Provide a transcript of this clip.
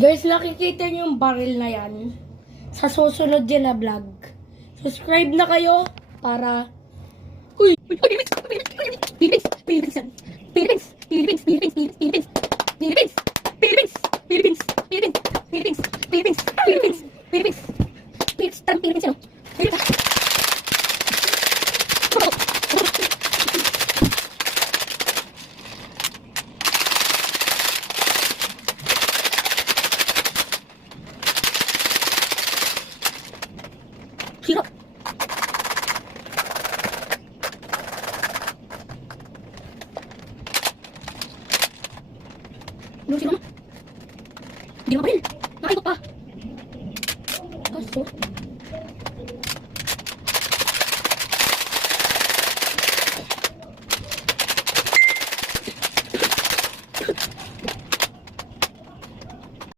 Guys, nakikita niyo yung barrel na yan sa susunod din na vlog. Subscribe na kayo para... Uy! Philippines! Philippines! Philippines! Philippines! Philippines! Philippines! Philippines! Philippines! Philippines! Philippines! Philippines! Philippines! Philippines! Philippines! Philippines! Philippines! Tarang Philippines yun. Philippines! Sino? Sino? Hindi mo pa rin. Nakaikot pa. Kaso.